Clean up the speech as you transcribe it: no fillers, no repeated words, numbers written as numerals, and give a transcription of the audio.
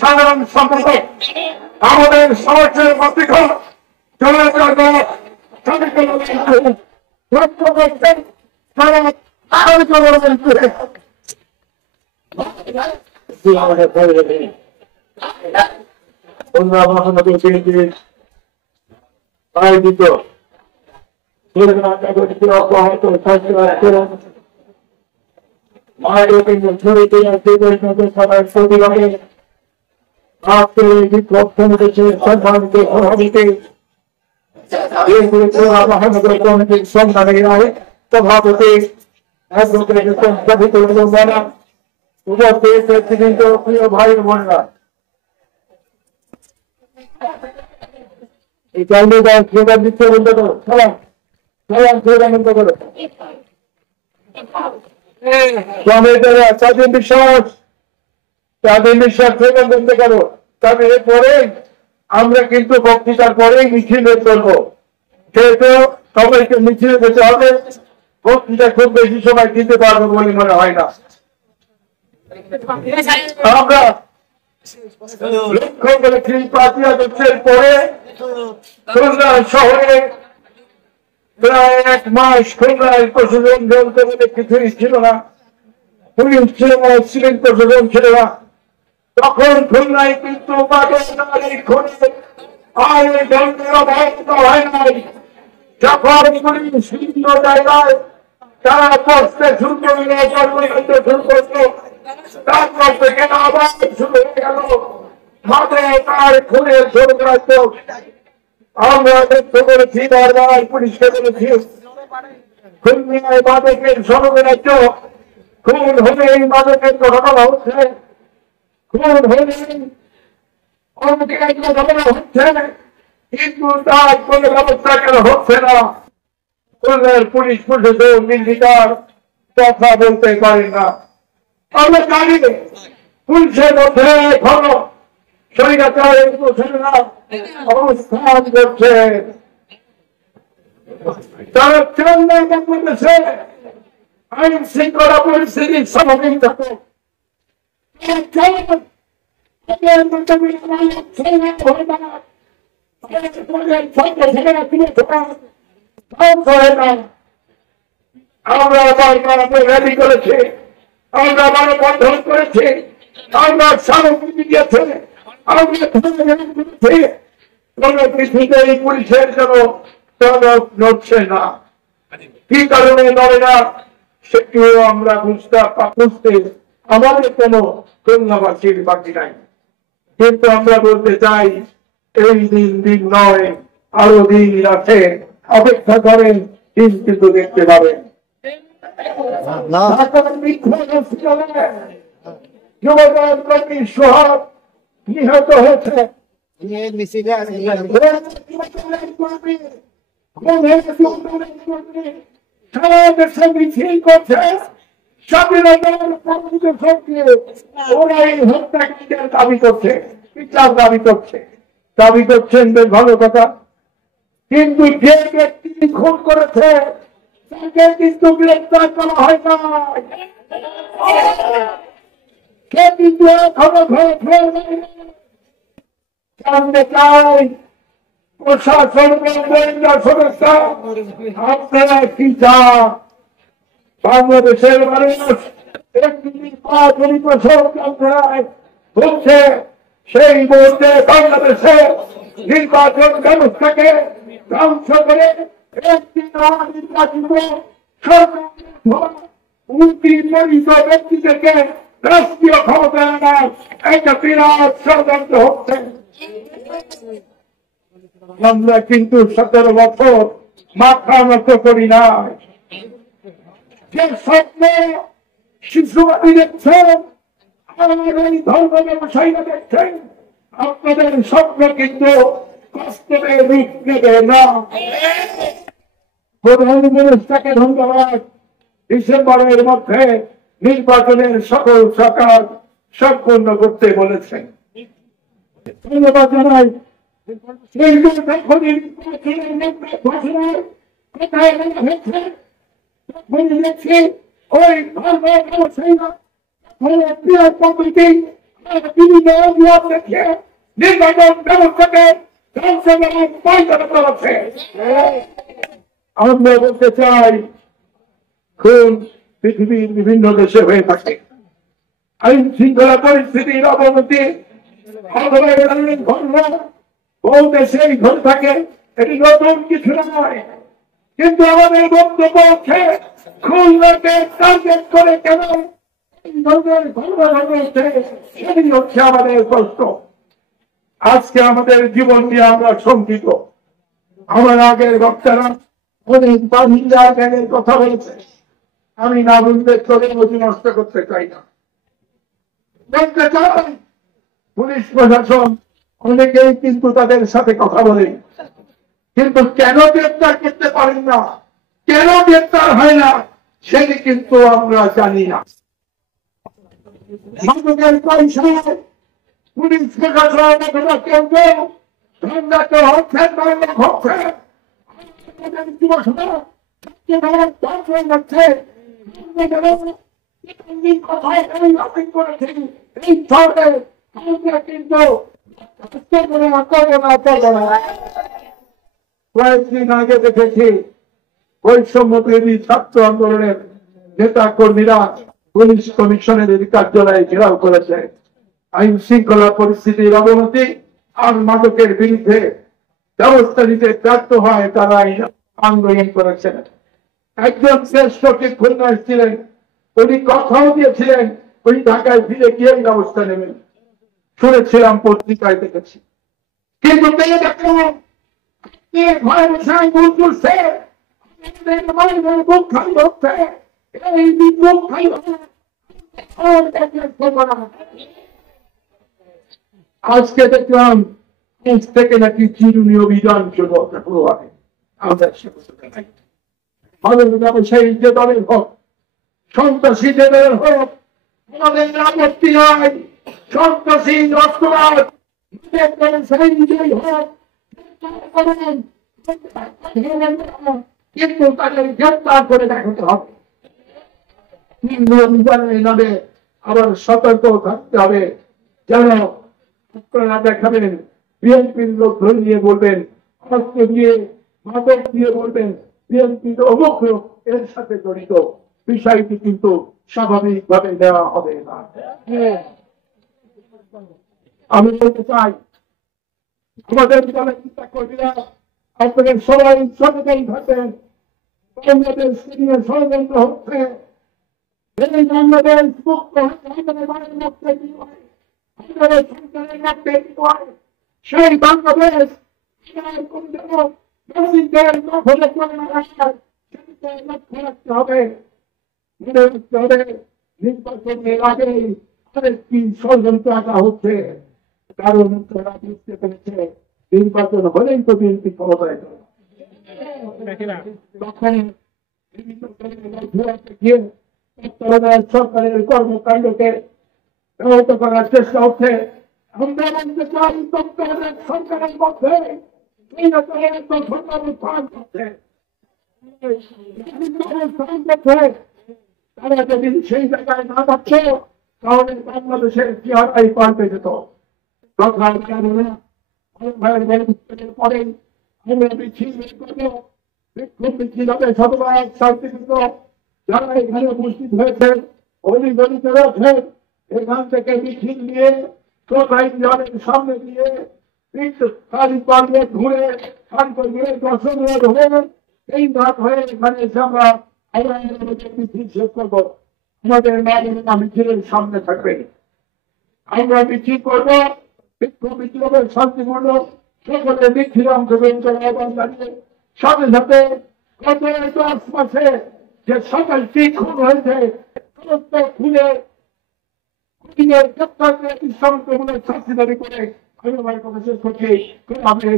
সাধারণ সম্পাদক আমাদের সমাজের মাতৃকা আয়োজিত প্রিয় ভাই বোনরা, এই চাইলে স্লোগান দিচ্ছে বন্ধ করো, সবাই স্লোগান বন্ধ করো। স্বাধীন বিশ্বাস স্লোগান বন্ধ করো। তবে এরপরে আমরা কিন্তু বক্তৃতার পরেই মিছিলে করবো, সেহেতু সবাইকে মিছিলে যেতে হবে। বক্তৃতা খুব বেশি সময় দিতে পারবো বলে মনে হয় না। আমরা লক্ষ্য করেছি 5 আগস্টের পরে খুলনা শহরে প্রায় 1 মাস খুলনায় প্রশাসন বলতে বলে কিছুই ছিল না, পুলিশ ছিল না, সিভিল প্রশাসন ছিল না। তখন খুলনায় কিন্তু হয় নাই। যখন পুলিশ বিভিন্ন জায়গায় তারা পড়তে শুরু করলো, শুরু করলো, তারপর থেকে আবার শুরু হয়ে গেল মাঠে তার খুনের ষড়যন্ত্র। আমরা লক্ষ্য করেছি, বারবার পুলিশকে বলেছি, খুলনায় মাদকের ষড়যন্ত্র, খুন হলে এই মাদকের ঘটনা হচ্ছে, খুন হলে অনেকের ঘটনা হচ্ছে, কিন্তু তার কোন ব্যবস্থা কেন হচ্ছে না? খুলনার পুলিশ প্রশাসন নির্বিকার কথা বলতে পারে না। আমরা জানি পুলিশের মধ্যে এখনো স্বৈরাচারের ঘোষণা অবস্থান করছে। তারা চান না বাংলাদেশে আইন শৃঙ্খলা পরিস্থিতি স্বাভাবিক থাকে। আমরা র্যালি করেছি, আমরা মানববন্ধন করেছি, আমরা স্মারকলিপি দিয়েছি, আমরা কোন পৃথিবীতে এই পুলিশের জন্য টনক নড়ছে না। কি কারণে নড়ে না সেটিও আমরা বুঝতে আমাদের কোন খুলনাবাসীর বাকি নাই। কিন্তু আমরা বলতে চাই, এই দিন নয়, আরো দিন আছে, অপেক্ষা করেন, দিন কিন্তু দেখতে পাবেন। সোহাগ নিহত হয়েছে, সারা দেশে মিছিল করছে, স্বাধীনতার ওরা এই হত্যাকাণ্ডের দাবি করছে, বিচার দাবি করছেন, বেশ ভালো কথা। কিন্তু যে ব্যক্তি খুন করেছে তাকে কিন্তু গ্রেফতার করা হয় না, সে কিন্তু এখনো জানতে চাই প্রশাসন গোয়েন্দা সংস্থা আপনারা কি চান? বাংলাদেশের মানুষ একটি নির্বাচন হচ্ছে, সেই মুহূর্তে বাংলাদেশে নির্বাচন ব্যবস্থাকে ধ্বংস করে একটি নির্বাচিত ব্যক্তি থেকে রাষ্ট্রীয় ক্ষমতা আনার একটা বিরাট ষড়যন্ত্র হচ্ছে। আমরা কিন্তু 17 বছর মাথা নত করি না। যে স্বপ্ন শিশুবাদী দেখছেন, আমাদের এই ধর্ম ব্যবসায়ীরা দেখছেন, আপনাদের স্বপ্ন কিন্তু বাস্তবে রূপ নেবে না। প্রধানমন্ত্রীকে ধন্যবাদ, ডিসেম্বরের মধ্যে নির্বাচনের সকল সরকার সম্পূর্ণ করতে বলেছেন, ধন্যবাদ জানাই। কিন্তু যখন নির্বাচনের মধ্যে ঘোষণার কোথায় বলা হয়েছে, তখন দেখছি ওই ধর্ম ব্যবসায়ীরা কমিটি বিভিন্ন দেখে নির্বাচন ব্যবস্থাকে আমরা বলতে চাই, খুন পৃথিবীর বিভিন্ন দেশে হয়ে থাকে। আইন শৃঙ্খলা পরিস্থিতির অবনতি ঘটনা বহু দেশেই ঘটে থাকে, এটি নতুন কিছু নয়। কিন্তু আমাদের বক্তব্য হচ্ছে, খুলনাকে টার্গেট করে কেন এই ধরনের ঘটনা ঘটেছে, সেটি হচ্ছে আমাদের প্রশ্ন। আজকে আমাদের জীবন নিয়ে আমরা শঙ্কিত। আমার আগের বক্তারা অনেক বাহিনীর জ্ঞানের কথা বলেছে, আমি না উল্লেখ করে অতি নষ্ট করতে চাই না। বলতে চাই, পুলিশ প্রশাসন অনেকেই কিন্তু তাদের সাথে কথা বলে, কিন্তু কেন গ্রেপ্তার করতে পারেন না, কেন গ্রেপ্তার হয় না, সেটি কিন্তু আমরা জানি না। পুলিশ প্রশাসন কেন্দ্র ঠান্ডাতে হচ্ছে, হচ্ছে কয়েকদিন আগে দেখেছি বৈষম্যবিরোধী ছাত্র আন্দোলনের নেতা কর্মীরা পুলিশ কমিশনের কার্যালয়ে ঘেরাও করেছে। আইন শৃঙ্খলা পরিস্থিতির অবনতি আর মাদকের বিরুদ্ধে ব্যবস্থা নিতে ব্যর্থ হয় তারা আন্দোলন করেছেন। একজন শ্রেষ্ঠ খুলনা ছিলেন, উনি কথাও দিয়েছিলেন উনি ঢাকায় ফিরে গিয়ে ব্যবস্থা নেবেন, শুনেছিলাম, পত্রিকায় দেখেছি। কিন্তু আজকে দেখলাম থেকে নাকি চিরুনি অভিযান শুরু হবে। আমাদের ব্যবসায়ী যে দলের হোক, সন্ত্রাসী যে দলের হোক, আমাদের আপত্তি নয়। সন্ত্রাসী নষ্টবাদ নিজেই হোক, কিন্তু তাদের গ্রেপ্তার করে দেখাতে হবে। নামে আবার সতর্ক থাকতে হবে, যেন আপনারা দেখাবেন বিএনপির লোক ধরে নিয়ে বলবেন, অস্ত্র দিয়ে মাদক দিয়ে বলবেন বিএনপির অমুক লোক এর সাথে জড়িত, বিষয়টি কিন্তু স্বাভাবিকভাবে দেওয়া হবে না। আমি বলতে চাই, আমাদের দলের চিন্তা কর্মীরা আপনাদের সবাই সচেতন থাকবেন। বাংলাদেশ নিয়ে ষড়যন্ত্র হচ্ছে, এই বাংলাদেশ মুক্ত হচ্ছে সেই বাংলাদেশ লক্ষ্য রাখতে হবে। নির্বাচনের আগে আরেকটি ষড়যন্ত্র আঁকা হচ্ছে, কারণ তারা বুঝতে পেরেছে নির্বাচন হলেই তো বিএনপি ক্ষমতায় যাবে। তখন সরকারের কর্মকাণ্ডকে ব্যাহত করার চেষ্টা হচ্ছে। আমরা বলতে চাই, সরকারের মধ্যে তারা যদি সেই জায়গায় না যাচ্ছে, তাহলে বাংলাদেশের চেহারাই পাল্টে যেত। পরে আমরা মিছিল করবো, বিক্ষোভ মিছিল হবে শতভাগ শান্তিপূর্ণ। যারা এখানে উপস্থিত হয়েছেন, অভিযোজিত রয়েছেন, এখান থেকে মিছিল নিয়ে সোসাইটির সামনে দিয়ে ঘুরে দর্শন হয়ে এই রাত হয়ে এখানে এসে আমরা মিছিল শেষ করবো। আমাদের মা মিছিলের সামনে থাকবে, আমরা মিছিল করবো, বিক্ষোভ মিছিল হবে শান্তিপূর্ণ। সকলে মিছিল অংশগ্রহণ করে আহ্বান জানিয়ে সাথে সাথে গত 10 মাসে যে সকলটি খুন হয়েছে সমস্ত খুলে গ্রেপ্তার শাস্তি দাবি করে আমি আমার কথা শেষ করছি। আমি